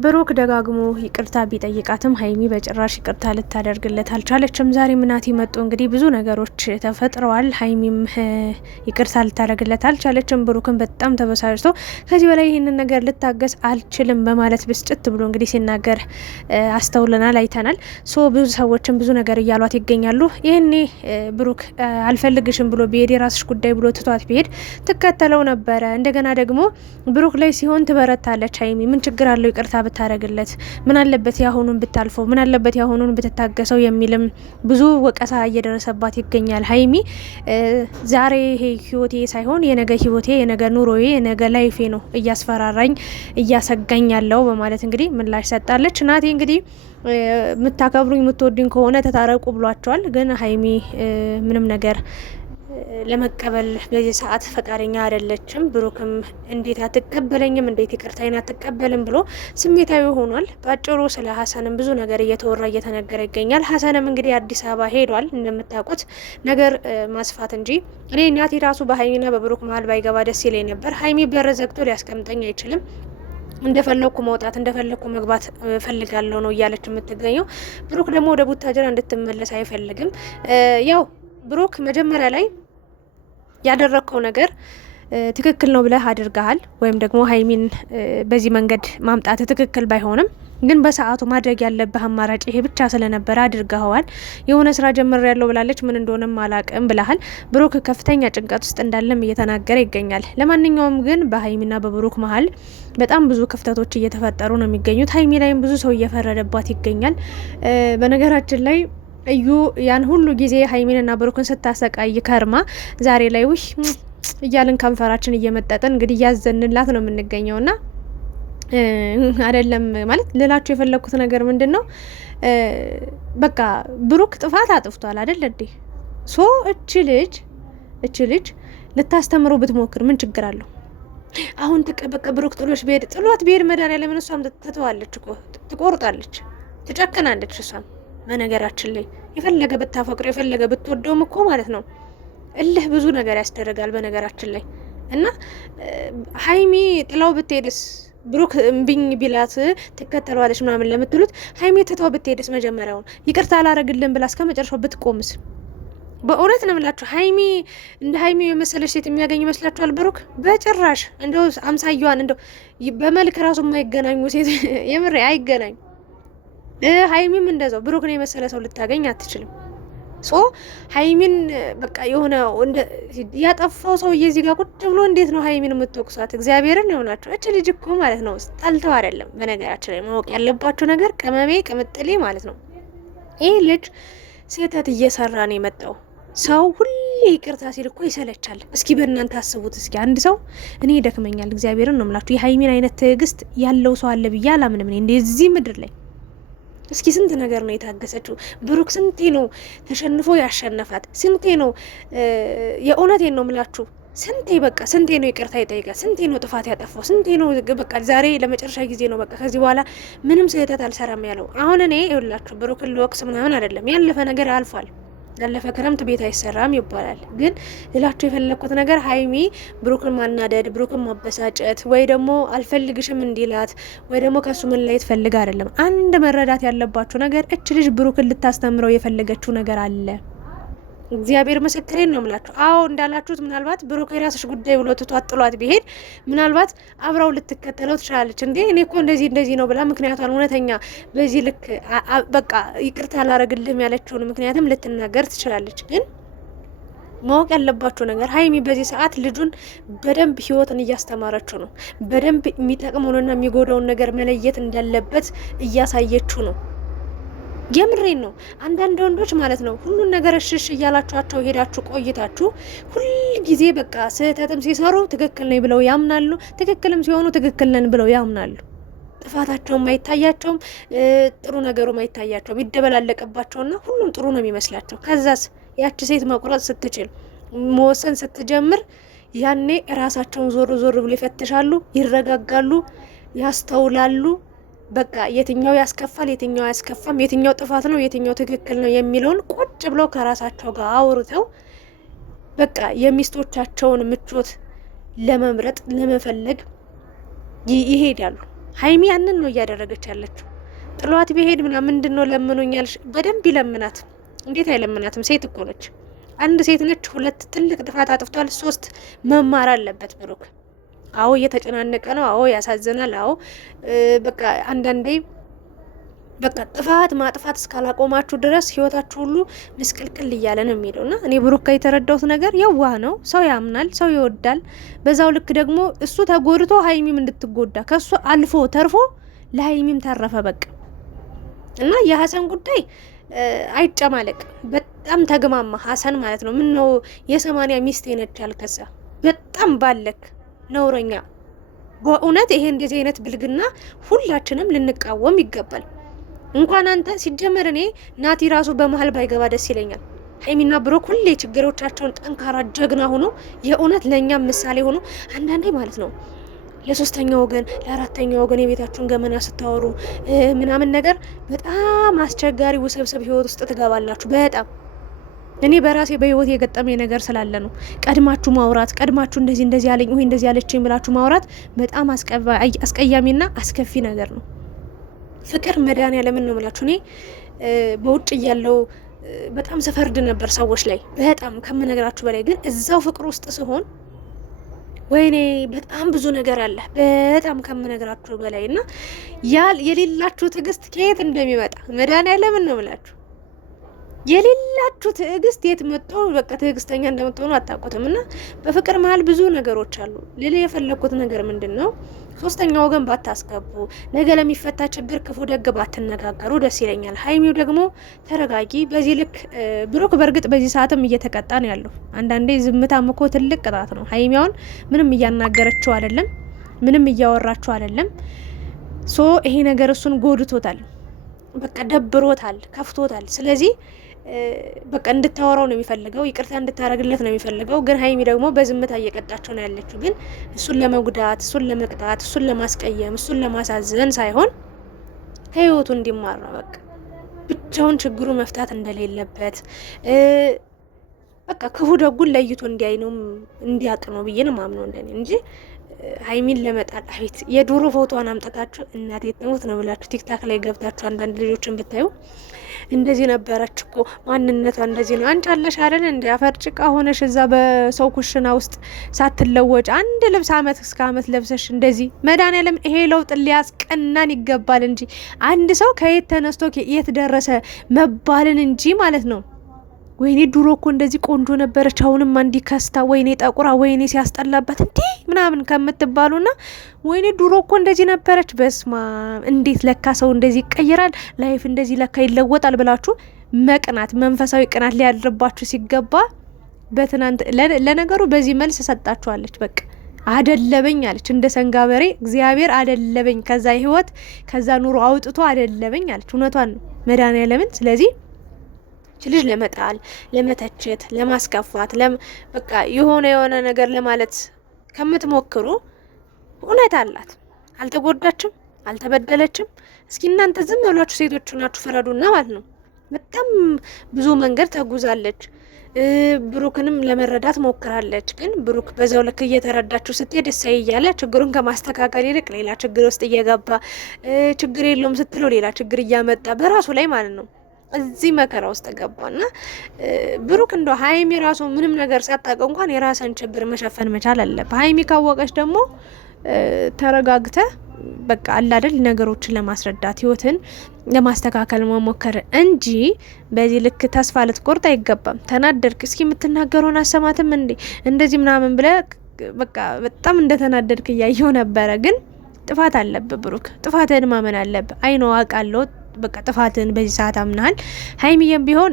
ብሩክ ደጋግሞ ይቅርታ ቢጠይቃትም ሀይሚ በጭራሽ ይቅርታ ልታደርግለት አልቻለችም። ዛሬ ምናት መጡ እንግዲህ ብዙ ነገሮች ተፈጥረዋል። ሀይሚም ይቅርታ ልታደርግለት አልቻለችም። ብሩክን በጣም ተበሳጭቶ ከዚህ በላይ ይህንን ነገር ልታገስ አልችልም በማለት ብስጭት ብሎ እንግዲህ ሲናገር አስተውለናል፣ አይተናል። ብዙ ሰዎችም ብዙ ነገር እያሏት ይገኛሉ። ይህኔ ብሩክ አልፈልግሽም ብሎ ቢሄድ የራስሽ ጉዳይ ብሎ ትቷት ቢሄድ ትከተለው ነበረ። እንደገና ደግሞ ብሩክ ላይ ሲሆን ትበረታለች ሀይሚ። ምን ችግር አለው ይቅርታ ብታረግለት? ምን አለበት ያሁኑን ብታልፈው? ምን አለበት ያሁኑን ብትታገሰው? የሚልም ብዙ ወቀሳ እየደረሰባት ይገኛል ሀይሚ። ዛሬ ይሄ ህይወቴ ሳይሆን የነገ ህይወቴ፣ የነገ ኑሮዬ፣ የነገ ላይፌ ነው እያስፈራራኝ እያሰጋኝ ያለው በማለት እንግዲህ ምላሽ ሰጣለች። ናቴ እንግዲህ የምታከብሩኝ የምትወዱኝ ከሆነ ተታረቁ ብሏቸዋል። ግን ሀይሚ ምንም ነገር ለመቀበል በዚህ ሰዓት ፈቃደኛ አይደለችም። ብሩክም እንዴት አትቀበለኝም፣ እንዴት ይቅርታዬን አትቀበልም ብሎ ስሜታዊ ሆኗል። በአጭሩ ስለ ሀሰንም ብዙ ነገር እየተወራ እየተነገረ ይገኛል። ሀሰንም እንግዲህ አዲስ አበባ ሄዷል እንደምታውቁት ነገር ማስፋት እንጂ እኔ እናቴ ራሱ በሀይሚና በብሩክ መሀል ባይገባ ደስ ይለኝ ነበር። ሀይሚ በር ዘግቶ ሊያስቀምጠኝ አይችልም። እንደፈለኩ መውጣት እንደፈለኩ መግባት ፈልጋለሁ ነው እያለች የምትገኘው። ብሩክ ደግሞ ወደ ቡታጀራ እንድትመለስ አይፈልግም። ያው ብሩክ መጀመሪያ ላይ ያደረግከው ነገር ትክክል ነው ብለህ አድርገሃል። ወይም ደግሞ ሀይሚን በዚህ መንገድ ማምጣት ትክክል ባይሆንም ግን በሰዓቱ ማድረግ ያለብህ አማራጭ ይሄ ብቻ ስለነበረ አድርገኸዋል። የሆነ ስራ ጀምር ያለው ብላለች፣ ምን እንደሆነም አላቅም ብለሃል። ብሩክ ከፍተኛ ጭንቀት ውስጥ እንዳለም እየተናገረ ይገኛል። ለማንኛውም ግን በሀይሚና በብሩክ መሀል በጣም ብዙ ክፍተቶች እየተፈጠሩ ነው የሚገኙት። ሀይሚ ላይም ብዙ ሰው እየፈረደባት ይገኛል። በነገራችን ላይ እዩ ያን ሁሉ ጊዜ ሀይሚንና ብሩክን ስታሰቃይ ከርማ ዛሬ ላይ ውሽ እያልን ከንፈራችን እየመጠጥን እንግዲህ እያዘንላት ነው የምንገኘው። ና አይደለም ማለት ልላችሁ የፈለግኩት ነገር ምንድን ነው፣ በቃ ብሩክ ጥፋት አጥፍቷል አይደል እንዴ? እች ልጅ ልታስተምሮ ብትሞክር ምን ችግር አለው? አሁን በቃ ብሩክ ጥሏት ቢሄድ መድኃኒዓለምን እሷም ትተዋለች እኮ፣ ትቆርጣለች፣ ትጨክናለች እሷም። በነገራችን ላይ የፈለገ ብታፈቅረው የፈለገ ብትወደውም እኮ ማለት ነው እልህ ብዙ ነገር ያስደርጋል በነገራችን ላይ። እና ሀይሚ ጥላው ብትሄድስ፣ ብሩክ እምቢኝ ቢላት ትከተለዋለች ምናምን ለምትሉት ሀይሚ ትተው ብትሄድስ፣ መጀመሪያውን ይቅርታ አላረግልን ብላ እስከ መጨረሻው ብትቆምስ? በእውነት ነው የምላችሁ ሀይሚ እንደ ሀይሚ የመሰለች ሴት የሚያገኝ ይመስላችኋል ብሩክ? በጭራሽ። እንደው አምሳያዋን እንደው በመልክ ራሱ የማይገናኙ ሴት የምሬ አይገናኙ። ሀይሚም እንደዛው ብሩክን የመሰለ ሰው ልታገኝ አትችልም። ሀይሚን በቃ የሆነ ያጠፋው ሰውዬ እዚህ ጋር ቁጭ ብሎ እንዴት ነው ሀይሚን የምትወቅሷት? እግዚአብሔርን ነው ናቸው። እች ልጅ እኮ ማለት ነው ጠልተው አይደለም። በነገራችን ላይ ማወቅ ያለባችሁ ነገር ቅመሜ ቅምጥሌ ማለት ነው ይህ ልጅ ስህተት እየሰራ ነው የመጣው። ሰው ሁሌ ይቅርታ ሲል እኮ ይሰለቻል። እስኪ በእናንተ አስቡት። እስኪ አንድ ሰው እኔ ይደክመኛል፣ እግዚአብሔርን ነው የምላችሁ። የሀይሚን አይነት ትዕግስት ያለው ሰው አለ ብዬ አላምንም እኔ እንደዚህ ምድር ላይ። እስኪ ስንት ነገር ነው የታገሰችው። ብሩክ ስንቴ ነው ተሸንፎ ያሸነፋት? ስንቴ ነው የእውነቴን ነው ምላችሁ፣ ስንቴ ነው ይቅርታ ይጠይቃል? ስንቴ ነው ጥፋት ያጠፋው? ስንቴ ነው በቃ ዛሬ ለመጨረሻ ጊዜ ነው በቃ ከዚህ በኋላ ምንም ስህተት አልሰራም ያለው? አሁን እኔ ይኸውላችሁ ብሩክን ልወቅስ ምናምን አይደለም፣ ያለፈ ነገር አልፏል። ያለፈ ክረምት ቤት አይሰራም ይባላል። ግን ልላችሁ የፈለግኩት ነገር ሀይሚ ብሩክን ማናደድ፣ ብሩክን ማበሳጨት ወይ ደግሞ አልፈልግሽም እንዲላት ወይ ደግሞ ከሱ መለየት ፈልግ አይደለም። አንድ መረዳት ያለባችሁ ነገር እች ልጅ ብሩክን ልታስተምረው የፈለገችው ነገር አለ። እግዚአብሔር ምስክሬን ነው የምላችሁ። አዎ እንዳላችሁት ምናልባት ብሩክ የራስሽ ጉዳይ ብሎ ትቷት ጥሏት ቢሄድ ምናልባት አብራው ልትከተለው ትችላለች። እንዴ እኔ እኮ እንደዚህ ነው ብላ ምክንያቷን እውነተኛ በዚህ ልክ በቃ ይቅርታ አላረግልህም ያለችውን ምክንያትም ልትናገር ትችላለች። ግን ማወቅ ያለባችሁ ነገር ሀይሚ በዚህ ሰዓት ልጁን በደንብ ህይወትን እያስተማረችው ነው። በደንብ የሚጠቅመውንና የሚጎዳውን ነገር መለየት እንዳለበት እያሳየችው ነው። የምሬን ነው። አንዳንድ ወንዶች ማለት ነው ሁሉን ነገር እሽሽ እያላችኋቸው ሄዳችሁ ቆይታችሁ ሁል ጊዜ በቃ ስህተትም ሲሰሩ ትክክል ነኝ ብለው ያምናሉ፣ ትክክልም ሲሆኑ ትክክል ነን ብለው ያምናሉ። ጥፋታቸውም አይታያቸውም፣ ጥሩ ነገሩም አይታያቸውም። ይደበላለቀባቸውና ሁሉም ጥሩ ነው የሚመስላቸው። ከዛስ ያቺ ሴት መቁረጥ ስትችል መወሰን ስትጀምር ያኔ ራሳቸውን ዞር ብሎ ይፈትሻሉ፣ ይረጋጋሉ፣ ያስተውላሉ። በቃ የትኛው ያስከፋል፣ የትኛው አያስከፋም፣ የትኛው ጥፋት ነው፣ የትኛው ትክክል ነው የሚለውን ቁጭ ብለው ከራሳቸው ጋር አውርተው በቃ የሚስቶቻቸውን ምቾት ለመምረጥ ለመፈለግ ይሄዳሉ። ሀይሚ ያንን ነው እያደረገች ያለችው። ጥሏት ቢሄድ ምንድነው ለምኖኛል? በደንብ ይለምናት። እንዴት አይለምናትም? ሴት እኮ ነች። አንድ ሴት ነች። 2 ትልቅ ጥፋት አጥፍቷል። 3 መማር አለበት ብሩክ። አዎ እየተጨናነቀ ነው። አዎ ያሳዝናል። አዎ በቃ አንዳንዴ በቃ ጥፋት ማጥፋት እስካላቆማችሁ ድረስ ህይወታችሁ ሁሉ ምስቅልቅል እያለ ነው የሚሄደው። እና እኔ ብሩክ የተረዳሁት ነገር የዋህ ነው። ሰው ያምናል፣ ሰው ይወዳል። በዛው ልክ ደግሞ እሱ ተጎድቶ ሀይሚም እንድትጎዳ ከሱ አልፎ ተርፎ ለሀይሚም ተረፈ በቃ። እና የሀሰን ጉዳይ አይጨማለቅ። በጣም ተግማማ ሀሰን ማለት ነው። ምን ነው የ80 ሚስት ነች ያልከሳ በጣም ባለክ ነውረኛ። በእውነት ይሄ እንደዚህ አይነት ብልግና ሁላችንም ልንቃወም ይገባል። እንኳን አንተ ሲጀመር እኔ ናቲ ራሱ በመሀል ባይገባ ደስ ይለኛል። ሀይሚና ብሩክ ሁሌ ችግሮቻቸውን ጠንካራ ጀግና ሆኖ የእውነት ለእኛም ምሳሌ ሆኖ አንዳንዴ ማለት ነው ለ3ኛ ወገን ለ4ኛ ወገን የቤታችሁን ገመና ስታወሩ ምናምን ነገር በጣም አስቸጋሪ ውስብስብ ህይወት ውስጥ ትገባላችሁ። በጣም እኔ በራሴ በህይወት የገጠመኝ ነገር ስላለ ነው። ቀድማችሁ ማውራት፣ ቀድማችሁ እንደዚህ ያለኝ ወይ እንደዚህ ያለችኝ ብላችሁ ማውራት በጣም አስቀያሚና አስከፊ ነገር ነው። ፍቅር መድኃኒዓለምን ነው የምላችሁ። እኔ በውጭ እያለው በጣም ስፈርድ ነበር ሰዎች ላይ በጣም ከምነግራችሁ በላይ። ግን እዛው ፍቅር ውስጥ ሲሆን ወይኔ በጣም ብዙ ነገር አለ በጣም ከምነግራችሁ በላይ። እና የሌላችሁ ትዕግስት ከየት እንደሚመጣ መድኃኒዓለምን ነው የምላችሁ። የሌላችሁ ትዕግስት የት መጥቶ በቃ ትዕግስተኛ እንደምትሆኑ አታውቁትም። እና በፍቅር መሀል ብዙ ነገሮች አሉ። ሌላ የፈለኩት ነገር ምንድን ነው? 3ኛ ወገን ባታስገቡ፣ ነገ ለሚፈታ ችግር ክፉ ደግ ባትነጋገሩ ደስ ይለኛል። ሀይሚው ደግሞ ተረጋጊ። በዚህ ልክ ብሩክ በእርግጥ በዚህ ሰዓትም እየተቀጣ ነው ያለው። አንዳንዴ ዝምታም እኮ ትልቅ ቅጣት ነው። ሀይሚያውን ምንም እያናገረችው አይደለም፣ ምንም እያወራችው አይደለም። ይሄ ነገር እሱን ጎድቶታል፣ በቃ ደብሮታል፣ ከፍቶታል። ስለዚህ በቃ እንድታወራው ነው የሚፈልገው፣ ይቅርታ እንድታረግለት ነው የሚፈልገው። ግን ሀይሚ ደግሞ በዝምታ እየቀጣቸው ነው ያለችው። ግን እሱን ለመጉዳት፣ እሱን ለመቅጣት፣ እሱን ለማስቀየም፣ እሱን ለማሳዘን ሳይሆን ከህይወቱ እንዲማር ነው በቃ። ብቻውን ችግሩ መፍታት እንደሌለበት በቃ ክፉ ደጉን ለይቶ እንዲያይ ነው እንዲያውቅ ነው ብዬ ነው ማምነው እንደኔ እንጂ ሀይሚን ለመጣል አቤት የዱሮ ፎቶዋን አምጥታችሁ እናቴ ትሙት ነው ብላችሁ ቲክታክ ላይ ገብታችሁ አንዳንድ ልጆችን ብታዩ እንደዚህ ነበረች እኮ ማንነቷ እንደዚህ ነው። አንቺ አለሽ አይደል እንደ አፈር ጭቃ ሆነሽ እዛ በሰው ኩሽና ውስጥ ሳትለወጭ አንድ ልብስ አመት እስከ አመት ለብሰሽ እንደዚህ መድኃኒዓለም ይሄ ለውጥ ሊያስቀናን ይገባል እንጂ አንድ ሰው ከየት ተነስቶ የት ደረሰ መባልን እንጂ ማለት ነው። ወይኔ ድሮ እኮ እንደዚህ ቆንጆ ነበረች አሁንም አንዲ ከስታ፣ ወይኔ ጠቁራ፣ ወይኔ ሲያስጠላበት እንዴ ምናምን ከምትባሉና ወይኔ ድሮ እኮ እንደዚህ ነበረች በስማ እንዴት ለካ ሰው እንደዚህ ይቀየራል፣ ላይፍ እንደዚህ ለካ ይለወጣል ብላችሁ መቅናት፣ መንፈሳዊ ቅናት ሊያድርባችሁ ሲገባ በትናንት ለነገሩ በዚህ መልስ ሰጣችኋለች። በቃ አደለበኝ አለች እንደ ሰንጋ በሬ። እግዚአብሔር አደለበኝ ከዛ ህይወት ከዛ ኑሮ አውጥቶ አደለበኝ አለች። እውነቷን ነው መድኃኒዓለምን። ስለዚህ ልጅ ለመጣል፣ ለመተቸት፣ ለማስከፋት በቃ የሆነ ነገር ለማለት ከምትሞክሩ እውነት አላት። አልተጎዳችም፣ አልተበደለችም። እስኪ እናንተ ዝም ብላችሁ ሴቶቹ ናችሁ ፍረዱና ማለት ነው። በጣም ብዙ መንገድ ተጉዛለች። ብሩክንም ለመረዳት ሞክራለች። ግን ብሩክ በዛው ልክ እየተረዳችሁ ስትሄድ እሰይ እያለ ችግሩን ከማስተካከል ይልቅ ሌላ ችግር ውስጥ እየገባ ችግር የለውም ስትለው ሌላ ችግር እያመጣ በራሱ ላይ ማለት ነው እዚህ መከራ ውስጥ ገባና ብሩክ እንደው ሀይሚ ራሱ ምንም ነገር ሳታውቅ እንኳን የራስን ችግር መሸፈን መቻል አለበት። ሀይሚ ካወቀች ደግሞ ተረጋግተ በቃ አላደል ነገሮችን ለማስረዳት ህይወትን ለማስተካከል መሞከር እንጂ በዚህ ልክ ተስፋ ልትቆርጥ አይገባም። ተናደድክ እስኪ የምትናገረውን አሰማትም እንዴ እንደዚህ ምናምን ብለ በቃ በጣም እንደተናደድክ እያየው ነበረ። ግን ጥፋት አለብህ ብሩክ፣ ጥፋትህን ማመን አለብህ። አይኖ አውቃለሁ በቃ ጥፋትን በዚህ ሰዓት አምናሃል። ሀይሚዬም ቢሆን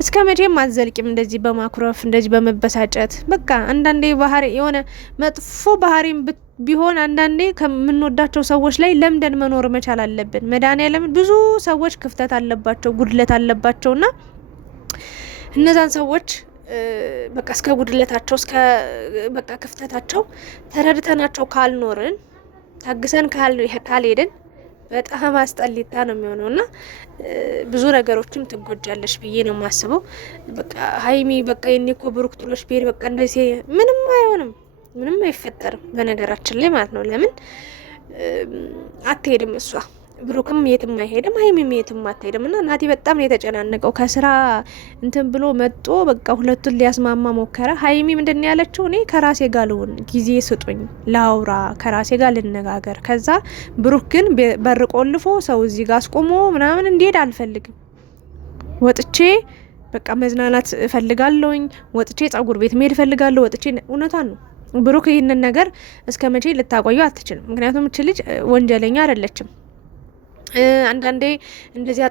እስከ መቼም አትዘልቂም እንደዚህ በማኩረፍ እንደዚህ በመበሳጨት። በቃ አንዳንዴ ባህሪ የሆነ መጥፎ ባህሪም ቢሆን አንዳንዴ ከምንወዳቸው ሰዎች ላይ ለምደን መኖር መቻል አለብን። መድኃኒዓለም ብዙ ሰዎች ክፍተት አለባቸው፣ ጉድለት አለባቸውና እነዛን ሰዎች በቃ እስከ ጉድለታቸው እስከ በቃ ክፍተታቸው ተረድተናቸው ካልኖርን ታግሰን ካልሄድን በጣም አስጠሊታ ነው የሚሆነውና ብዙ ነገሮችም ትጎጃለሽ ብዬ ነው የማስበው። በቃ ሀይሚ በቃ የኔ እኮ ብሩክ ጥሎሽ ብሄድ በቃ እንደዚህ ምንም አይሆንም፣ ምንም አይፈጠርም በነገራችን ላይ ማለት ነው። ለምን አትሄድም እሷ። ብሩክም የትም አይሄድም፣ ሀይሚም የትም አትሄድም። እና ናቲ በጣም ነው የተጨናነቀው። ከስራ እንትን ብሎ መጦ በቃ ሁለቱን ሊያስማማ ሞከረ። ሀይሚ ምንድን ነው ያለችው? እኔ ከራሴ ጋር ልሁን፣ ጊዜ ስጡኝ፣ ላውራ፣ ከራሴ ጋር ልነጋገር። ከዛ ብሩክ ግን በር ቆልፎ ሰው እዚህ ጋር አስቆሞ ምናምን እንዲሄድ አልፈልግም፣ ወጥቼ በቃ መዝናናት እፈልጋለሁኝ፣ ወጥቼ ጸጉር ቤት መሄድ እፈልጋለሁ፣ ወጥቼ እውነቷን ነው። ብሩክ ይህንን ነገር እስከ መቼ ልታቆዩ አትችልም። ምክንያቱም እች ልጅ ወንጀለኛ አይደለችም። አንዳንዴ እንደዚህ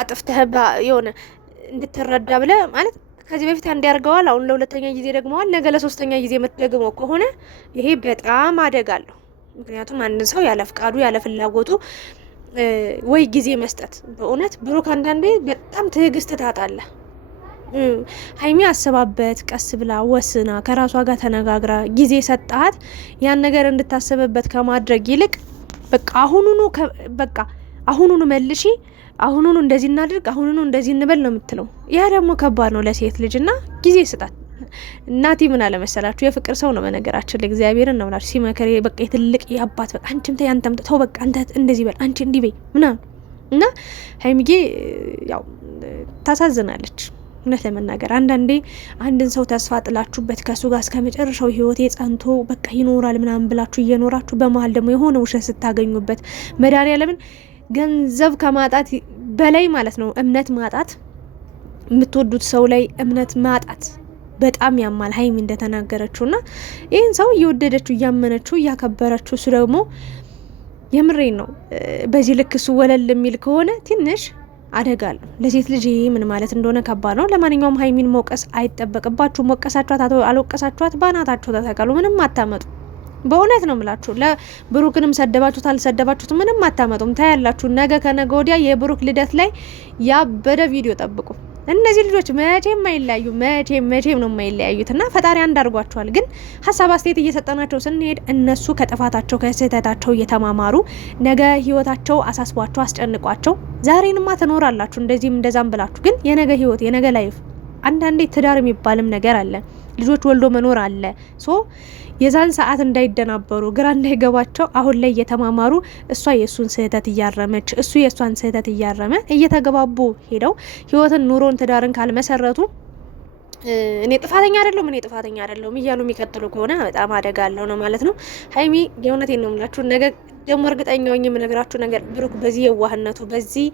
አጥፍተህ የሆነ እንድትረዳ ብለ ማለት ከዚህ በፊት አንድ ያርገዋል፣ አሁን ለሁለተኛ ጊዜ ደግመዋል፣ ነገ ለሶስተኛ ጊዜ የምትደግመው ከሆነ ይሄ በጣም አደጋ አለሁ። ምክንያቱም አንድን ሰው ያለ ፍቃዱ ያለ ፍላጎቱ ወይ ጊዜ መስጠት በእውነት ብሩክ አንዳንዴ በጣም ትዕግስት ታጣለህ። ሀይሚ አስባበት ቀስ ብላ ወስና ከራሷ ጋር ተነጋግራ ጊዜ ሰጣት ያን ነገር እንድታስብበት ከማድረግ ይልቅ በቃ አሁኑኑ መልሺ፣ አሁኑኑ እንደዚህ እናድርግ፣ አሁኑኑ እንደዚህ እንበል ነው የምትለው። ያ ደግሞ ከባድ ነው ለሴት ልጅ እና ጊዜ ስጣት። እናቴ ምን አለ መሰላችሁ የፍቅር ሰው ነው በነገራችን ላይ እግዚአብሔርን ነው ብላችሁ ሲመከር በቃ የትልቅ የአባት በቃ አንቺም ተይ አንተም ተው በቃ አንተ እንደዚህ በል አንቺ እንዲህ በይ ምናምን እና ሀይሚዬ ያው ታሳዝናለች። እውነት ለመናገር አንዳንዴ አንድን ሰው ተስፋ ጥላችሁበት ከሱ ጋር እስከ መጨረሻው ህይወቴ ጸንቶ በቃ ይኖራል ምናምን ብላችሁ እየኖራችሁ በመሀል ደግሞ የሆነ ውሸት ስታገኙበት መድኃኒዓለምን ገንዘብ ከማጣት በላይ ማለት ነው እምነት ማጣት፣ የምትወዱት ሰው ላይ እምነት ማጣት በጣም ያማል። ሀይሚ እንደተናገረችው እና ይህን ሰው እየወደደችው እያመነችው እያከበረችው እሱ ደግሞ የምሬን ነው በዚህ ልክ እሱ ወለል የሚል ከሆነ ትንሽ አደጋ አለው ለሴት ልጅ። ይሄ ምን ማለት እንደሆነ ከባድ ነው። ለማንኛውም ሀይሚን መውቀስ አይጠበቅባችሁ። ሞቀሳችኋት አልወቀሳችኋት ባናታችሁ ተተቀሉ፣ ምንም አታመጡ። በእውነት ነው ምላችሁ። ለብሩክንም ሰደባችሁት አልሰደባችሁት ምንም አታመጡም። ታያላችሁ። ነገ ከነገ ወዲያ የብሩክ ልደት ላይ ያበደ ቪዲዮ ጠብቁ። እነዚህ ልጆች መቼም የማይለያዩ መቼም ነው የማይለያዩት እና ፈጣሪ አንድ አድርጓቸዋል። ግን ሀሳብ አስተያየት እየሰጠናቸው ስንሄድ እነሱ ከጥፋታቸው ከስህተታቸው እየተማማሩ ነገ ህይወታቸው አሳስቧቸው አስጨንቋቸው ዛሬንማ ትኖራላችሁ እንደዚህም እንደዛም ብላችሁ ግን የነገ ህይወት የነገ ላይፍ አንዳንዴ ትዳር የሚባልም ነገር አለ። ልጆች ወልዶ መኖር አለ። ሶ የዛን ሰዓት እንዳይደናበሩ ግራ እንዳይገባቸው አሁን ላይ እየተማማሩ እሷ የእሱን ስህተት እያረመች እሱ የእሷን ስህተት እያረመ እየተገባቡ ሄደው ህይወትን ኑሮን ትዳርን ካልመሰረቱ እኔ ጥፋተኛ አይደለሁም እያሉ የሚቀጥሉ ከሆነ በጣም አደጋ አለው ነው ማለት ነው። ሀይሚ የእውነቴን ነው የምላችሁ። ነገ ደግሞ እርግጠኛ ሆኜ የምነግራችሁ ነገር ብሩክ በዚህ የዋህነቱ በዚህ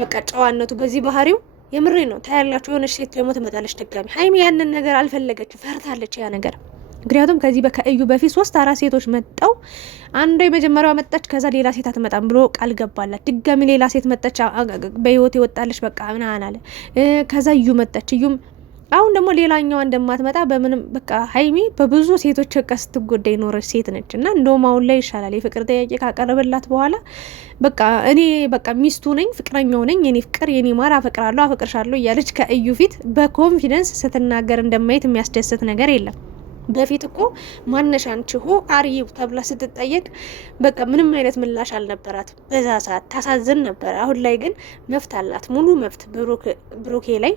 በቃ ጨዋነቱ በዚህ ባህሪው የምሬ ነው ታያላችሁ። የሆነች ሴት ደግሞ ትመጣለች ድጋሚ። ሀይሚ ያንን ነገር አልፈለገችም፣ ፈርታለች ያ ነገር። ምክንያቱም ከዚህ ከእዩ በፊት 3-4 ሴቶች መጠው አንዷ የመጀመሪያዋ መጣች፣ ከዛ ሌላ ሴት አትመጣም ብሎ ቃል ገባላት። ድጋሚ ሌላ ሴት መጣች፣ በህይወት ይወጣለች በቃ ምን አለ። ከዛ እዩ መጣች፣ እዩም አሁን ደግሞ ሌላኛዋ እንደማትመጣ በምንም በቃ ሀይሚ በብዙ ሴቶች ቀስ ትጎዳ የኖረች ሴት ነች። እና እንደውም አሁን ላይ ይሻላል የፍቅር ጥያቄ ካቀረበላት በኋላ በቃ እኔ በቃ ሚስቱ ነኝ ፍቅረኛው ነኝ የኔ ፍቅር የኔ ማር አፈቅራለሁ አፈቅርሻለሁ እያለች ከእዩ ፊት በኮንፊደንስ ስትናገር እንደማየት የሚያስደስት ነገር የለም። በፊት እኮ ማነሽ አንቺ ሆ አርይው ተብላ ስትጠየቅ በቃ ምንም አይነት ምላሽ አልነበራት። በዛ ሰዓት ታሳዝን ነበር። አሁን ላይ ግን መፍት አላት፣ ሙሉ መፍት ብሩኬ ላይ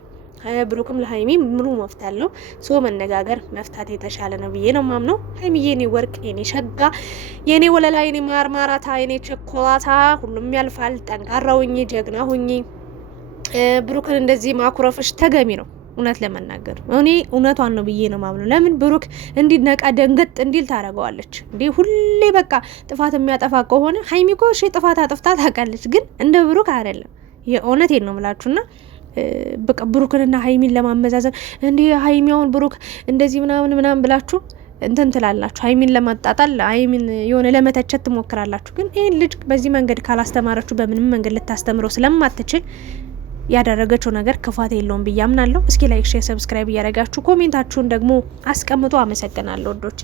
ብሩክም ለሀይሚ ሙሉ መፍት አለው። ሶ መነጋገር መፍታት የተሻለ ነው ብዬ ነው ማምነው። ሀይሚ የኔ ወርቅ የኔ ሸጋ የኔ ወለላ የኔ ማርማራታ የኔ ቸኮላታ ሁሉም ያልፋል። ጠንካራ ሁኚ፣ ጀግና ሁኚ። ብሩክን እንደዚህ ማኩረፍሽ ተገቢ ነው። እውነት ለመናገር እኔ እውነቷን ነው ብዬ ነው ማምነው። ለምን ብሩክ እንዲ ነቃ ደንገጥ እንዲል ታረገዋለች እንዴ? ሁሌ በቃ ጥፋት የሚያጠፋ ከሆነ ሀይሚ እኮ እሺ ጥፋት አጥፍታ ታውቃለች፣ ግን እንደ ብሩክ አይደለም። የእውነቴን ነው ምላችሁና በቃ ብሩክንና ሀይሚን ለማመዛዘን እንዴ ሀይሚያውን ብሩክ እንደዚህ ምናምን ብላችሁ እንትን ትላላችሁ። ሀይሚን ለማጣጣል ሀይሚን የሆነ ለመተቸት ትሞክራላችሁ። ግን ይህን ልጅ በዚህ መንገድ ካላስተማረችሁ በምንም መንገድ ልታስተምረው ስለማትችል ያደረገችው ነገር ክፋት የለውም ብዬ አምናለሁ። እስኪ ላይክ፣ ሼር፣ ሰብስክራይብ እያደረጋችሁ ኮሜንታችሁን ደግሞ አስቀምጡ። አመሰግናለሁ ወዶቼ።